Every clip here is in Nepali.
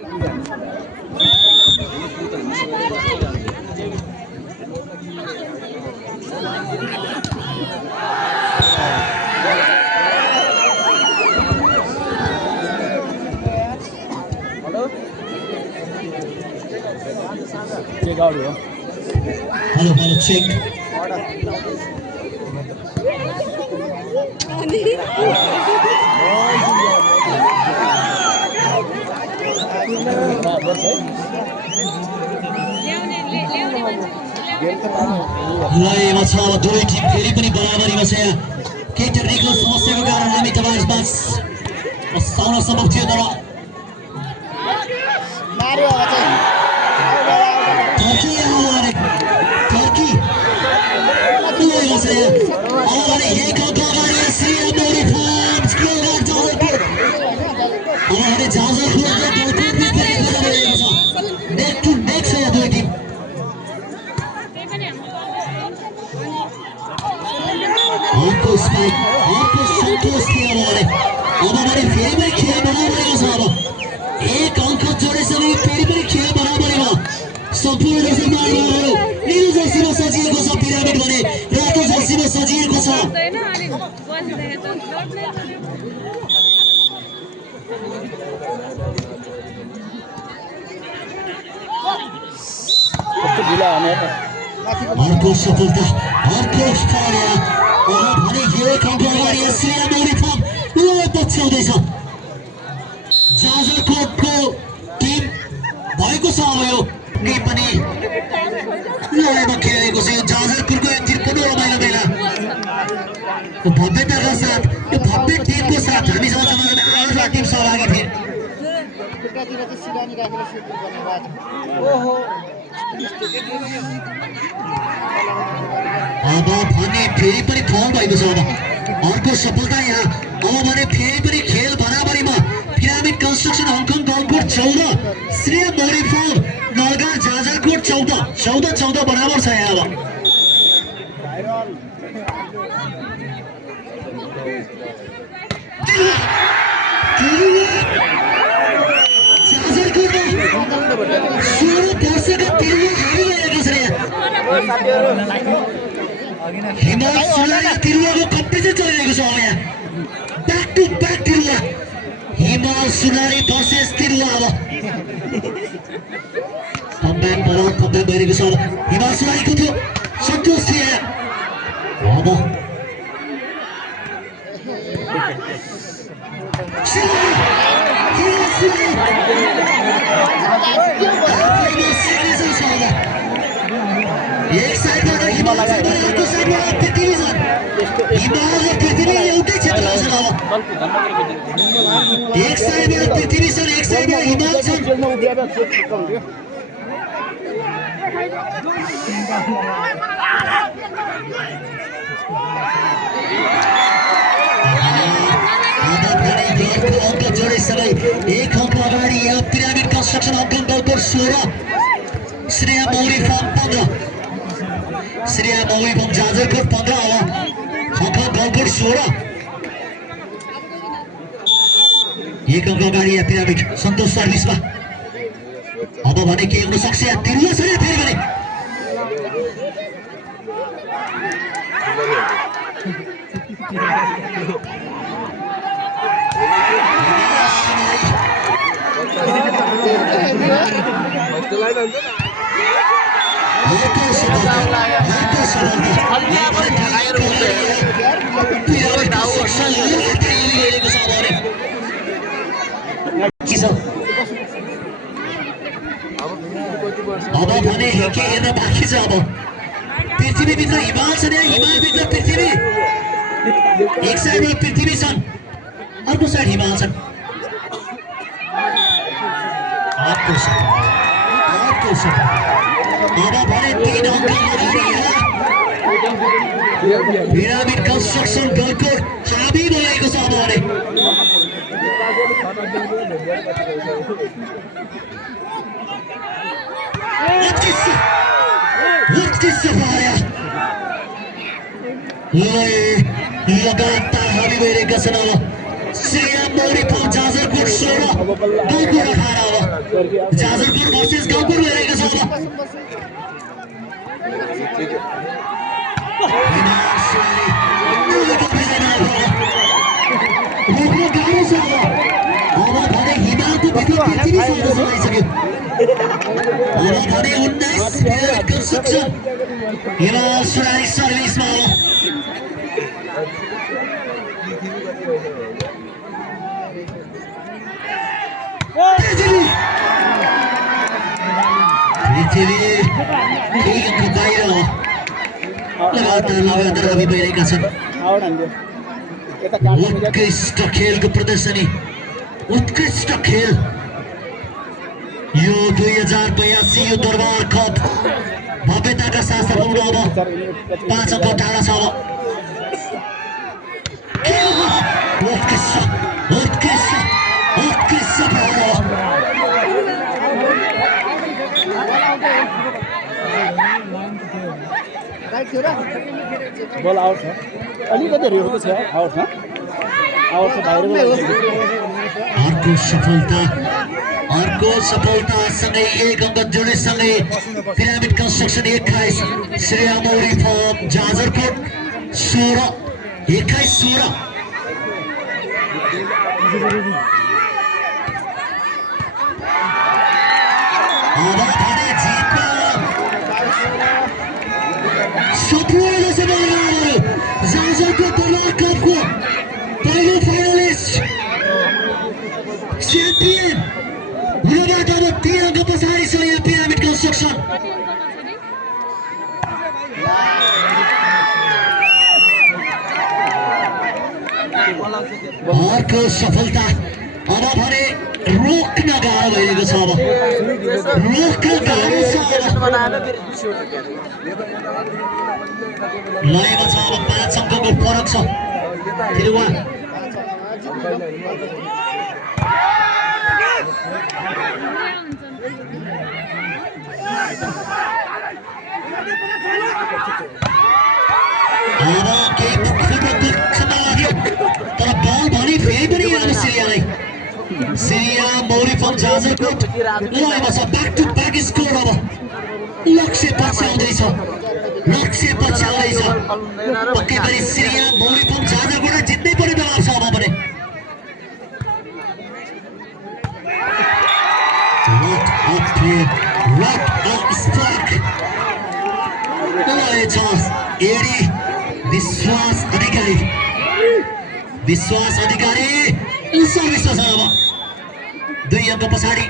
Hello, check. लयमा छ अब दुवै टिम फेरि पनि बराबरीमा छ यहाँ केही टेक्निकल समस्याको कारण हामी तपाईहरु बास साउन सम्भव थियो तर मार्यो अब चाहिँ टर्की लयमा छ यहाँ अब यही काउन्टर अगाडि श्री मोरी फार्म्स क्लियर जाजरपुर अब हामी जाजरपुर र टर्की फेरि छ नेक टु नेक छ यहाँ दुवै टिम अर्को स्पाइक अर्को सन्तोष थियो अब भने फेरि पनि खेल बराबरीमा छ अब एक अङ्क जोडेसम्म फेरि पनि खेल बराबरीमा सम्पूर्ण दर्शकहरू नीलो जर्सीमा सजिएको छ पिरामिड भने रातो जर्सीमा सजिएको छ अर्को सफलता अर्को फाइनल भने एक अङ्क अगाडि श्रेया मौरी फार्म पछ्याउँदैछ जाजरकोटको टिम भएको छ अब यो टिम पनि लडाइँमा खेलेको छ यो जाजरपुरको यो त्रिपुरा रमाइलो बेला भव्यताका साथ यो भव्य टिमको साथ हामी समाजमा आजका टिम सहभागी थिए अब भने फेरि पनि फल भएको छ अब अर्को सफलता यहाँ अब भने फेरि पनि खेल बराबरीमा pyramid construction Hong Kong Galkot 14 Shreya मौरी फार्म नगर जाजरकोट 14 बराबर छ यहाँ अब हिमाल सुनारी तिरुवाको कम्पिटिसन चलिरहेको छ अब यहाँ ब्याक टु ब्याक तिरुवा हिमाल सुनारी भर्सेस तिरुवा अब कम्ब्याक भइरहेको छ अब हिमाल सुनारीको थियो सन्तोष थियो अब एक साइडबाट हिमाल छ अर्को साइडबाट पृथ्वी छ हिमाल र पृथ्वी एउटै क्षेत्रमा छन् अब एक साइडबाट पृथ्वी छ एक साइडबाट हिमाल छ अङ्क जोडिसके एक अङ्क अगाडि यहाँ pyramid construction Hong Kong Galkot 16 Shreya मौरी फार्म 15 श्रेया मौरी फार्म जाजरकोट 15 हो हङकङ गलकोट 16 एक अङ्क अगाडि यहाँ पिरामिड सन्तोष सर्भिसमा अब भने के हुन सक्छ यहाँ तिरुवा छ फेरि भने अब भने के हेर्न बाँकी छ अब पृथ्वीभित्र हिमाल छ नि हिमालभित्र पृथ्वी एक साइडमा पृथ्वी छन् अर्को साइड हिमाल छन् अब भने 3 अङ्क पिरामिड कन्स्ट्रक्सन गलकोट हाबी भएको छ अब भने लगातार हाबी भइरहेका छन् अब श्रेया मौरी फार्म जाजरकोट 16 गाउँपुर 18 अब जाजरपुर भर्सेस गाउँपुर भइरहेको छ अब रोक्न गाह्रो छ अब भने हिमालको भित्र पृथ्वी सानो समाइसक्यो अब भने 19 मिनट कन्स्ट्रक्सन हिमाल सुराई सर्भिसमा अब पृथ्वी केही अङ्क बाहिर लगातार हामी भइरहेका छन् उत्कृष्ट खेलको प्रदर्शनी उत्कृष्ट खेल यो 2082 यो दरबार कप भव्यताका साथ सफल अब 5 अङ्क टाढा छ अब उत्कृष्ट उत्कृष्ट उत्कृष्ट बल आउट छ अलिकति रियोको छ आउट छ अर्को सफलता सँगै एक अङ्क जोडेसँगै पिरामिड कन्स्ट्रक्सन 21 श्रेया मौरी फर्म जाजरकोट 16 21 16 अब भने जितमा सम्पूर्ण दर्शकहरू जाजरकोट दरबार कपको पहिलो फाइनलिस्ट च्याम्पियन हुनबाट अब 3 अङ्क पछाडि छ यो पिरामिड कन्स्ट्रक्सन अर्को सफलता अब भने रोक्न गाह्रो भइरहेको छ अब रोक्न गाह्रो छ लयमा छ अब 5 अङ्कको फरक छ फेरि उहाँ अब केही लाग्यो तर बल भने फेरि पनि अब सिरिया मौरी फर्म जाजरकोट लयमा छ ब्याक टु ब्याक स्कोर अब लक्ष्य पछ्याउँदैछ पक्कै पनि सिरिया मौरी फर्म जाजरकोट जित्नै पर्ने दबाब छ अब भने एडी विश्वास अधिकारी सर्भिस छ अब 2 अङ्क पछाडि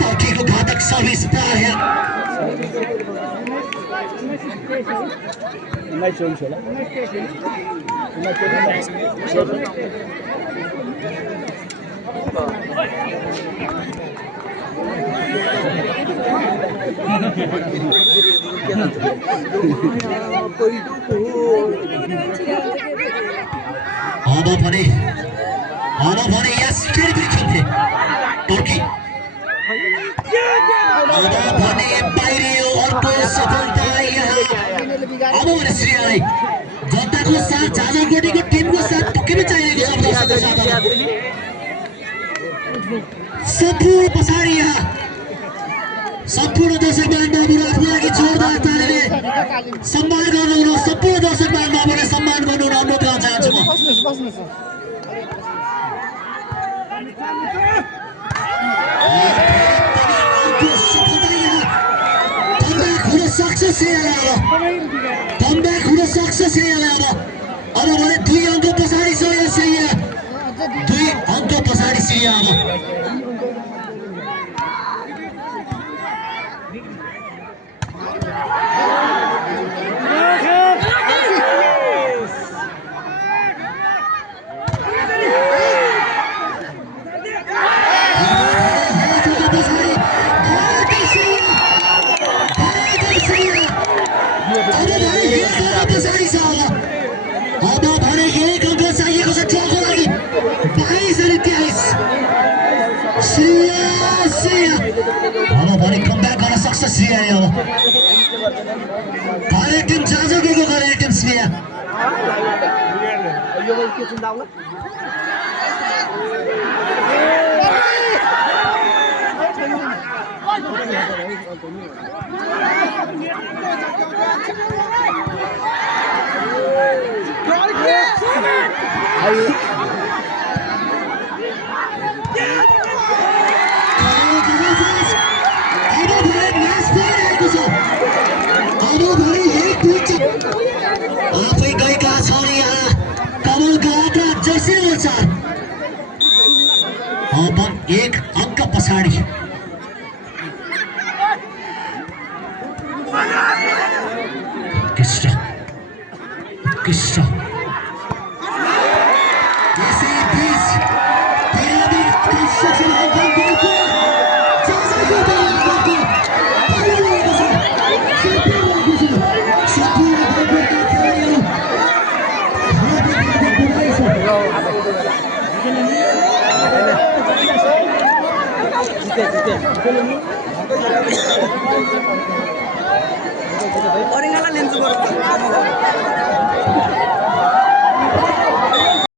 टर्कीको घातक सर्भिस प्रायः अब भने यस फेरि खेल्थे टर्की अब भने बाहिरियो अर्को सफलता यहाँ अब भने श्रेयालाई जनताको साथ जाजरकोटीको टिमको साथ पक्कै पनि चाहिएको छ दर्शकको साथ सम्पूर्ण पछाडि यहाँ सम्पूर्ण दर्शक बान्धवहरू आफ्नो लागि जोरदार तालीले सम्मान गर्नुहुन सम्पूर्ण दर्शक बान्धवहरूले सम्मान गर्नुहुन अनुरोध गर्न चाहन्छु म कमब्याक हुन सक्छ श्रेयालाई अब भने 2 अङ्क पछाडि छ यो श्रेया 2 अङ्क पछाडि श्रेया अब कमब्याक गर्न सक्छ श्रेयाले अब घरेलु टिम जाजरकोटको घरेलु टिम श्रेया के चिन्ता होला आफै गएका छन् यहाँ कमलका आँखा जैसे छ अब 1 अङ्क पछाडि कृष्ण यसै बीच पिरामिड कन्स्ट्रक्सन हङकङको Orang ngalah lensu baru.